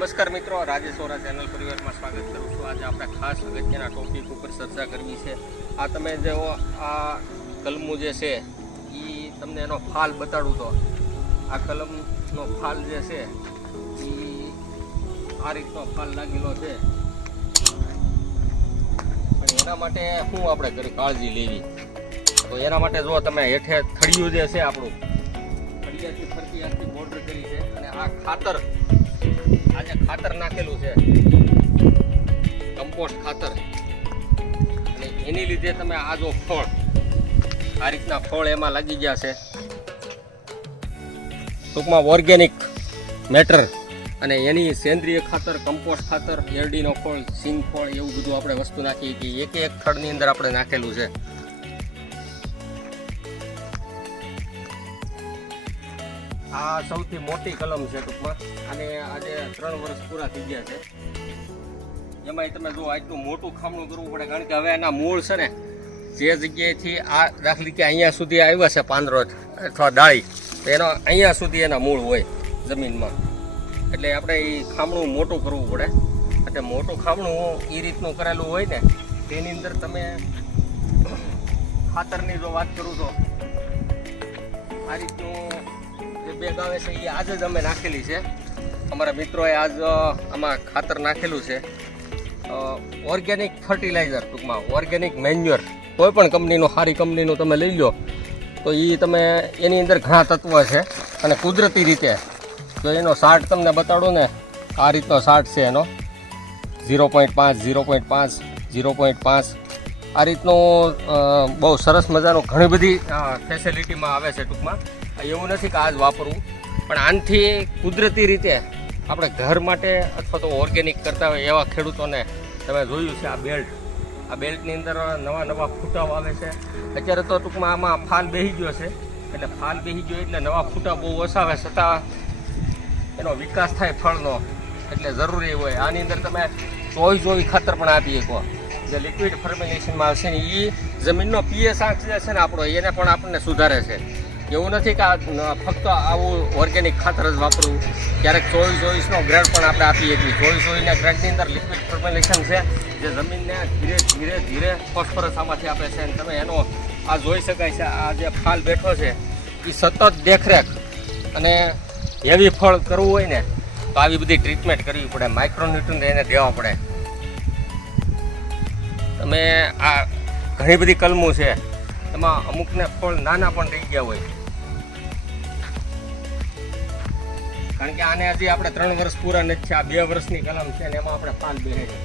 નમસ્કાર મિત્રો, રાજેશ ઓરા ચેનલ પરિવારમાં સ્વાગત કરું છું। આજે આપણે ખાસ અગત્યના ટોપિક ઉપર ચર્ચા કરવી છે। આ તમે જો આ કલમું જે છે એ તમને એનો ફાલ બતાડું તો આ કલમનો ફાલ જે છે એ આ રીતનો ફાલ લાગેલો છે, પણ એના માટે શું આપણે કરી કાળજી લેવી તો એના માટે જો તમે હેઠે થળિયું જે છે આપણું થળિયાથી ફરતી આખી બોર્ડર કરી છે અને આ ખાતર આજે ખાતર નાખેલું છે, કમ્પોસ્ટ ખાતર, અને એની લીધે તમે આ જો ફળ આ રીતના ફળ એમાં લાગી ગયા છે, ટૂંકમાં ઓર્ગેનિક મેટર, અને એની સેન્દ્રિય ખાતર, કમ્પોસ્ટ ખાતર, એરડીનો ફળ, સિંગ ફળ એવું બધું આપણે વસ્તુ નાખી કે એક એક થડની અંદર આપણે નાખેલું છે। આ સૌથી મોટી કલમ છે ટૂંકમાં, અને આજે 3 વર્ષ પૂરા થઈ ગયા છે। એમાંય તમે જો આટલું મોટું ખામણું કરવું પડે, કારણ કે હવે એના મૂળ છે ને જે જગ્યાએથી આ દાખલી કે અહીંયા સુધી આવ્યા છે પાંદરો અથવા ડાળી, તો એનો અહીંયા સુધી એના મૂળ હોય જમીનમાં, એટલે આપણે એ ખામણું મોટું કરવું પડે। એટલે મોટું ખામણું એ રીતનું કરેલું હોય ને તેની અંદર તમે ખાતરની જો વાત કરું તો આ રીતનું બેગ આવે છે એ આજે જ અમે નાખેલી છે, અમારા મિત્રોએ આજ આમાં ખાતર નાખેલું છે, ઓર્ગેનિક ફર્ટિલાઇઝર, ટૂંકમાં ઓર્ગેનિક મેન્યુઅર, કોઈ પણ કંપનીનું સારી કંપનીનું તમે લઈ લો તો એ તમે એની અંદર ઘણા તત્વ છે, અને કુદરતી રીતે જો એનો સાટ તમને બતાડું ને આ રીતનો સાટ છે એનો 0.5 0.5 0.5 આ રીતનું બહુ સરસ મજાનું ઘણી બધી ફેસિલિટીમાં આવે છે। ટૂંકમાં એવું નથી કે આ જ વાપરવું, પણ આનાથી કુદરતી રીતે આપણે ઘર માટે અથવા તો ઓર્ગેનિક કરતા હોય એવા ખેડૂતોને તમે જોયું છે આ બેલ્ટની અંદર નવા નવા ફૂટાઓ આવે છે। અત્યારે તો ટૂંકમાં આમાં ફાલ બેસી ગયો છે, એટલે ફાલ બેસી ગયો એટલે નવા ફૂટા બહુ ઓછા આવે, છતાં એનો વિકાસ થાય ફળનો, એટલે જરૂરી હોય આની અંદર તમે 24 ખાતર પણ આપી શકો, જે લિક્વિડ ફર્મેન્ટેશનમાં આવશે ને એ જમીનનો પીએચ આંક જે છે ને આપણો એને પણ આપણને સુધારે છે। એવું નથી કે ફક્ત આવું ઓર્ગેનિક ખાતર જ વાપરવું, ક્યારેક 24-24નો ગ્રેડ પણ આપણે આપીએ છીએ। 24-24ના ગ્રેડની અંદર લિક્વિડ ફર્મેન્ટેશન છે, જે જમીનને ધીરે ધીરે ધીરે ફોસ્ફરસ આમાંથી આપે છે, અને તમે એનો આ જોઈ શકાય છે, આ જે ફાલ બેઠો છે એ સતત દેખરેખ, અને હેવી ફળ કરવું હોય ને તો આવી બધી ટ્રીટમેન્ટ કરવી પડે, માઇક્રોન્યુટ્રન એને દેવા પડે। તમે આ ઘણી બધી કલમું છે એમાં અમુકને ફળ નાના પણ રહી ગયા હોય, કારણ કે આને હજી આપણે 3 વર્ષ પૂરા નથી છે, આ 2 વર્ષની કલમ છે ને એમાં આપણે ફાલ બેસે છે।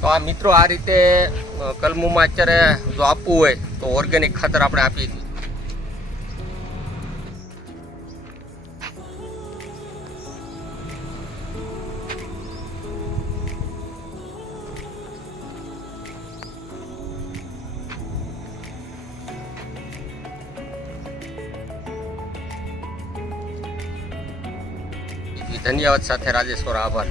તો આ મિત્રો આ રીતે કલમુમાં અત્યારે જો આપવું હોય તો ઓર્ગેનિક ખાતર આપણે આપીએ છીએ। ધન્યવાદ સાથે રાજેશ્વર, આભાર।